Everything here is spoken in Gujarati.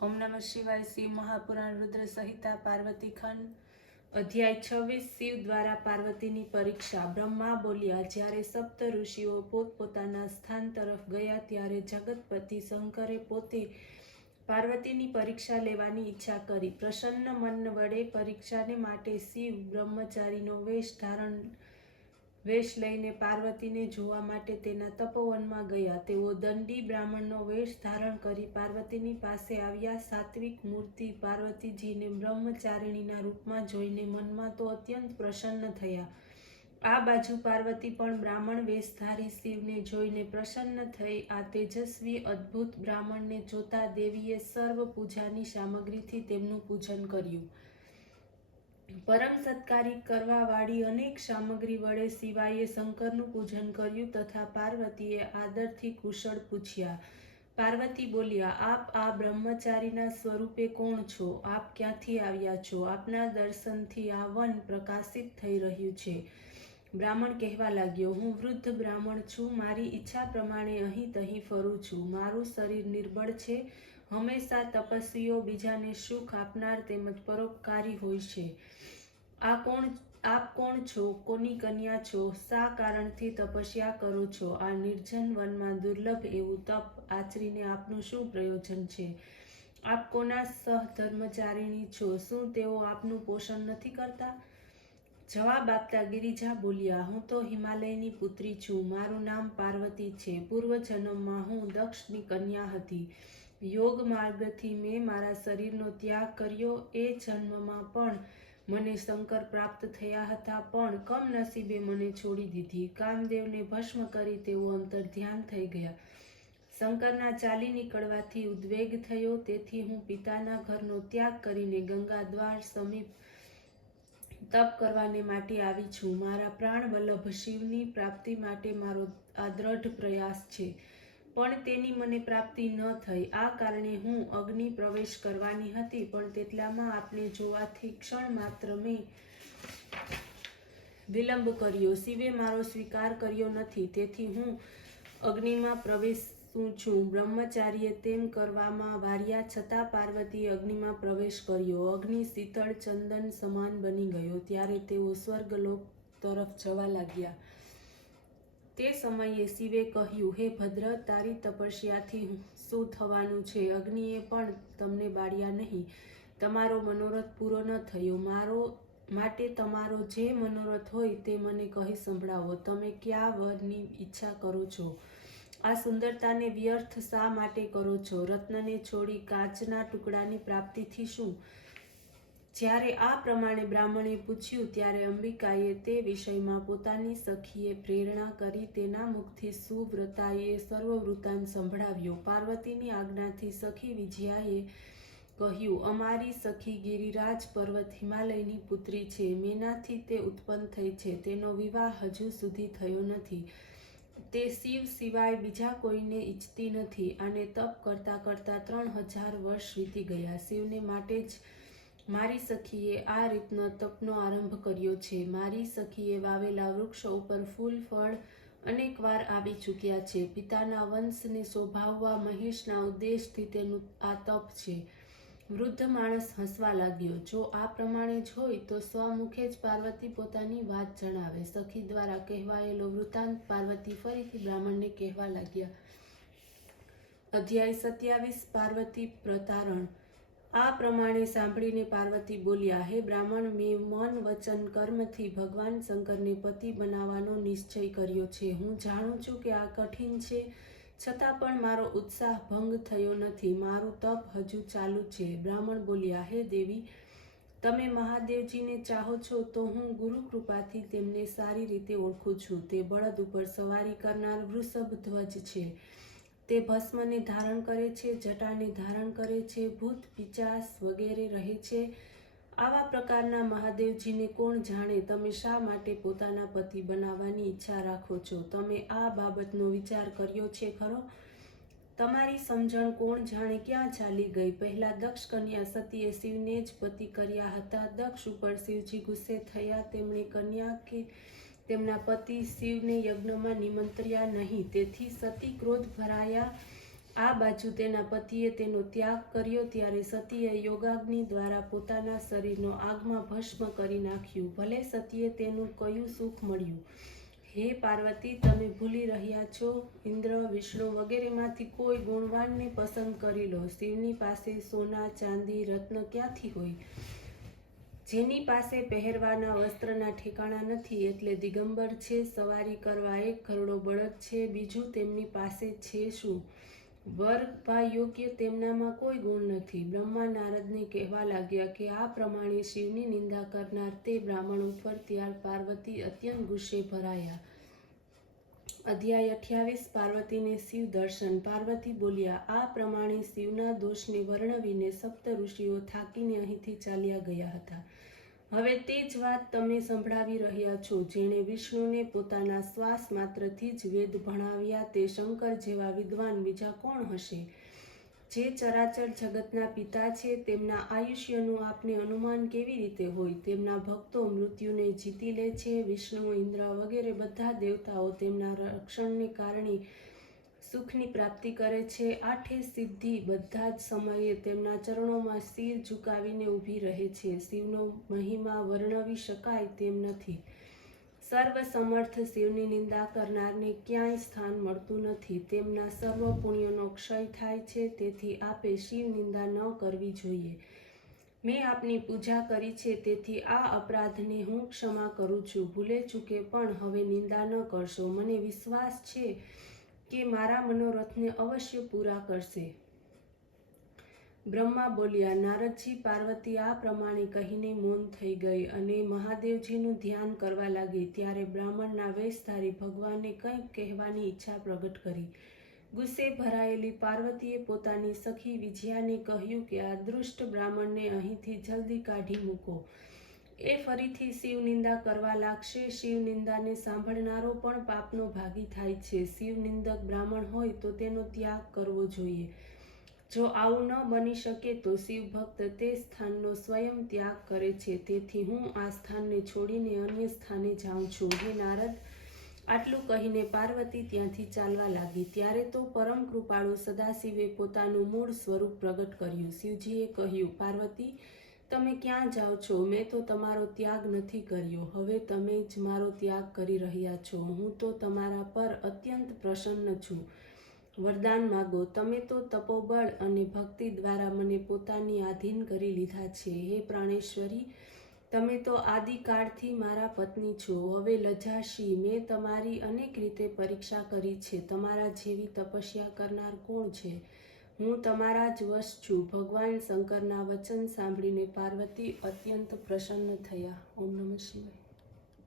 ओम नमः शिवाय। शिव महापुराण रुद्र संहिता पार्वती खंड अध्याय 26। शिव द्वारा पार्वतीनी परीक्षा। ब्रह्मा बोल्या, જ્યારે સપ્ત ઋષિઓ પોતપોતાના સ્થાન તરફ ગયા ત્યારે જગતપતિ શંકરે પોતે પાર્વતીની પરીક્ષા લેવાની ઈચ્છા કરી. પ્રસન્ન મન વડે પરીક્ષાને માટે શિવ બ્રહ્મચારીનો વેશ લઈને પાર્વતીને જોવા માટે તેના તપોવનમાં ગયા. તેઓ દંડી બ્રાહ્મણનો વેશ ધારણ કરી પાર્વતીની પાસે આવ્યા. સાત્વિક મૂર્તિ પાર્વતીજીને બ્રહ્મચારિણીના રૂપમાં જોઈને મનમાં તો અત્યંત પ્રસન્ન થયા. આ બાજુ પાર્વતી પણ બ્રાહ્મણ વેશધારી શિવને જોઈને પ્રસન્ન થઈ. આ તેજસ્વી અદ્ભુત બ્રાહ્મણને જોતા દેવીએ સર્વ પૂજાની સામગ્રીથી તેમનું પૂજન કર્યું. પરમ સત્કારી કરવા વાળી અનેક સામગ્રી વડે શિવાએ શંકરનું પૂજન કર્યું તથા પાર્વતીએ આદરથી કુશળ પૂછ્યા. પાર્વતી બોલ્યા, આપ આ બ્રહ્મચારીના સ્વરૂપે કોણ છો? આપ ક્યાંથી આવ્યા છો? આપના દર્શનથી આ વન પ્રકાશિત થઈ રહ્યું છે. બ્રાહ્મણ કહેવા લાગ્યો, હું વૃદ્ધ બ્રાહ્મણ છું. મારી ઈચ્છા પ્રમાણે અહીં તહીં ફરું છું. મારું શરીર નિર્બળ છે. હંમેશા તપસ્વીઓ બીજાને સુખ આપનાર તેમજ પરોપકારી હોય છે. આપ કોણ છો? કોની કન્યા છો? શા કારણથી તપસ્યા કરો છો? આ નિર્જન વનમાં દુર્લભ એવું તપ આચરીને આપનું શું પ્રયોજન છે? આપ કોના સહધર્મચારિણી છો? શું તેઓ આપનું પોષણ નથી કરતા? જવાબ આપતા ગિરિજા બોલ્યા, હું તો હિમાલયની પુત્રી છું. મારું નામ પાર્વતી છે. પૂર્વજન્મમાં હું દક્ષની કન્યા હતી. યોગ માર્ગથી મેં મારા શરીરનો ત્યાગ કર્યો. એ જન્મમાં પણ મને શંકર પ્રાપ્ત થયા હતા, પણ કમનસીબે મને છોડી દીધી. કામદેવને ભસ્મ કરી તેઓ અંતર્ધ્યાન થઈ ગયા. શંકરના ચાલી નીકળવાથી ઉદ્વેગ થયો, તેથી હું પિતાના ઘરનો ત્યાગ કરીને ગંગા દ્વાર સમીપ તપ કરવાને માટે આવી છું. મારા પ્રાણ વલ્લભ શિવની પ્રાપ્તિ માટે મારો આ દ્રઢ પ્રયાસ છે, પણ તેની મને પ્રાપ્તિ ન થઈ. આ કારણે હું અગ્નિ પ્રવેશ કરવાની હતી, પણ તેટલામાં આપને જોવાથી ક્ષણ માત્ર મેં વિલંબ કર્યો. શિવે મારો સ્વીકાર કર્યો નથી, તેથી હું અગ્નિમાં પ્રવેશું છું. બ્રહ્મચારીએ તેમ કરવામાં વાર્યા છતાં પાર્વતીએ અગ્નિમાં પ્રવેશ કર્યો. અગ્નિ શીતળ ચંદન સમાન બની ગયો. ત્યારે તેઓ સ્વર્ગલોક તરફ જવા લાગ્યા. તે સમયે શિવે કહ્યું, હે ભદ્ર, તારી તપસ્યાથી શું થવાનું છે? અગ્નિએ પણ તમને બાળ્યા નહીં. તમારો મનોરથ પૂરો ન થયો. માટે તમારો જે મનોરથ હોય તે મને કહી સંભળાવો. તમે કયા વરની ઈચ્છા કરો છો? આ સુંદરતાને વ્યર્થ શા માટે કરો છો? રત્નને છોડી કાચના ટુકડાની પ્રાપ્તિથી શું? જ્યારે આ પ્રમાણે બ્રાહ્મણે પૂછ્યું ત્યારે અંબિકાએ તે વિષયમાં પોતાની સખીએ પ્રેરણા કરી તેના મુખથી સુવ્રતાએ સર્વ વૃત્તાંત સંભળાવ્યો. પાર્વતીની આજ્ઞાથી સખી વિજયાએ કહ્યું, અમારી સખી ગિરિરાજ પર્વત હિમાલયની પુત્રી છે. મેનાથી તે ઉત્પન્ન થઈ છે. તેનો વિવાહ હજુ સુધી થયો નથી. તે શિવ સિવાય બીજા કોઈને ઈચ્છતી નથી. અને તપ કરતાં કરતાં 3000 વર્ષ વીતી ગયા. શિવને માટે જ મારી સખીએ આ રીતનો તપનો આરંભ કર્યો છે. મારી સખીએ વાવેલા વૃક્ષો ઉપર ફૂલ ફળ અનેકવાર આવી ચૂક્યા છે. પિતાના વંશને શોભાવવા મહેશના ઉદ્દેશથી તેનું આ તપ છે. વૃદ્ધ માણસ હસવા લાગ્યો. જો આ પ્રમાણે જ હોય તો સ્વમુખે જ પાર્વતી પોતાની વાત જણાવે. સખી દ્વારા કહેવાયેલો વૃત્તાંત પાર્વતી ફરીથી બ્રાહ્મણને કહેવા લાગ્યા. અધ્યાય 27 પાર્વતી પ્રતારણ. આ પ્રમાણે સાંભળીને પાર્વતી બોલ્યા, હે બ્રાહ્મણ, મેં મન વચન કર્મથી ભગવાન શંકરને પતિ બનાવવાનો નિશ્ચય કર્યો છે. હું જાણું છું કે આ કઠિન છે, છતાં પણ મારો ઉત્સાહ ભંગ થયો નથી. મારું તપ હજુ ચાલુ છે. બ્રાહ્મણ બોલ્યા, હે દેવી, તમે મહાદેવજીને ચાહો છો તો હું ગુરુ કૃપાથી તેમને સારી રીતે ઓળખું છું. તે બળદ ઉપર સવારી કરનાર વૃષભ ધ્વજ છે. તે ભસ્મને ધારણ કરે છે, જટાને ધારણ કરે છે, ભૂત પિચાસ વગેરે રહે છે. આવા પ્રકારના મહાદેવજીને કોણ જાણે? તમે શા માટે પોતાના પતિ બનાવવાની ઈચ્છા રાખો છો? તમે આ બાબતનો વિચાર કર્યો છે ખરો? તમારી સમજણ કોણ જાણે ક્યાં ચાલી ગઈ? પહેલા દક્ષ કન્યા સતીએ શિવને જ પતિ કર્યા હતા. દક્ષ ઉપર શિવજી ગુસ્સે થયા. તેમણે કન્યા કે તેમના પતિ શિવને યજ્ઞમાં નિમંત્ર્યા નહીં. તેથી સતી ક્રોધ ભરાયા આ બાજુ તેના પતિએ તેનો ત્યાગ કર્યો ત્યારે સતીએ યોગાગ્નિ દ્વારા પોતાના શરીરનો આગમાં ભસ્મ કરી નાખ્યું. ભલે સતીએ તેનું કયું સુખ મળ્યું. હે પાર્વતી, તમે ભૂલી રહ્યા છો. ઇન્દ્ર, વિષ્ણુ વગેરેમાંથી કોઈ ગુણવાનને પસંદ કરી લો. શિવની પાસે સોના, ચાંદી, રત્ન ક્યાંથી હોય? જેની પાસે પહેરવાના વસ્ત્રના ઠેકાણા નથી એટલે દિગંબર છે. સવારી કરવા 1 કરોડો બળદ છે. બીજું તેમની પાસે છે શું? વરવા યોગ્ય તેમનામાં કોઈ ગુણ નથી. બ્રહ્મા નારદને કહેવા લાગ્યા કે આ પ્રમાણે શિવની નિંદા કરનાર તે બ્રાહ્મણ ઉપર ત્યાર પાર્વતી અત્યંત ગુસ્સે ભરાયા. અધ્યાય 28. પાર્વતીને શિવ દર્શન. પાર્વતી બોલ્યા, આ પ્રમાણે શિવના દોષને વર્ણવીને સપ્ત ઋષિઓ થાકીને અહીંથી ચાલ્યા ગયા હતા. હવે તે જ વાત તમે સંભળાવી રહ્યા છો. જેણે વિષ્ણુને પોતાના શ્વાસ માત્રથી જ વેદ ભણાવ્યા તે શંકર જેવા વિદ્વાન બીજા કોણ હશે? જે ચરાચર જગતના પિતા છે તેમના આયુષ્યનું આપને અનુમાન કેવી રીતે હોય? તેમના ભક્તો મૃત્યુને જીતી લે છે. વિષ્ણુ, ઇન્દ્ર વગેરે બધા દેવતાઓ તેમના રક્ષણને કારણે સુખની પ્રાપ્તિ કરે છે. આઠે સિદ્ધિ બધા જ સમયે તેમના ચરણોમાં શિર ઝુકાવીને ઊભી રહે છે. શિવનો મહિમા વર્ણવી શકાય તેમ નથી. સર્વ સમર્થ શિવની નિંદા કરનારને ક્યાંય સ્થાન મળતું નથી. તેમના સર્વ પુણ્યનો ક્ષય થાય છે. તેથી આપે શિવ નિંદા ન કરવી જોઈએ. મેં આપની પૂજા કરી છે તેથી આ અપરાધને હું ક્ષમા કરું છું. ભૂલે ચૂકે પણ હવે નિંદા ન કરશો. મને વિશ્વાસ છે કે મારા મનોરથને અવશ્ય પૂરા કરશે. બ્રહ્મા બોલ્યા, નારદજી, પાર્વતી આ પ્રમાણે કહીને મૌન થઈ ગઈ અને મહાદેવજીનું ધ્યાન કરવા લાગી. ત્યારે બ્રાહ્મણના વેશધારી ભગવાને કંઈક કહેવાની ઈચ્છા પ્રગટ કરી. ગુસ્સે ભરાયેલી પાર્વતીએ પોતાની સખી વિજયાને કહ્યું કે આ દુષ્ટ બ્રાહ્મણને અહીંથી જલ્દી કાઢી મૂકો. એ ફરીથી શિવ નિંદા કરવા લાગશે. શિવ નિંદાને સાંભળનારો પણ પાપનો ભાગી થાય છે. શિવ નિંદક બ્રાહ્મણ હોય તો તેનો ત્યાગ કરવો જોઈએ. જો આવું ન બની શકે તો શિવ ભક્ત તે સ્થાનનો સ્વયં ત્યાગ કરે છે. તેથી હું આ સ્થાનને છોડીને અન્ય સ્થાને જાઉં છું. હે નારદ, આટલું કહીને પાર્વતી ત્યાંથી ચાલવા લાગી. ત્યારે તો પરમ કૃપાળુ સદાશિવે પોતાનું મૂળ સ્વરૂપ પ્રગટ કર્યું. શિવજીએ કહ્યું, પાર્વતી, તમે ક્યાં જાઓ છો? મેં તો તમારો ત્યાગ નથી કર્યો. હવે તમે જ મારો ત્યાગ કરી રહ્યા છો. હું તો તમારા પર અત્યંત પ્રસન્ન છું. વરદાન માગો. તમે તો તપોબળ અને ભક્તિ દ્વારા મને પોતાની આધીન કરી લીધા છે. હે પ્રાણેશ્વરી, તમે તો આદિકાળથી મારા પત્ની છો. હવે લજાશી, મેં તમારી અનેક રીતે પરીક્ષા કરી છે. તમારા જેવી તપસ્યા કરનાર કોણ છે? હું તમારા જ વશ છું. ભગવાન શંકરના વચન સાંભળીને પાર્વતી અત્યંત પ્રસન્ન થયા. ઓમ નમઃ શિવાય.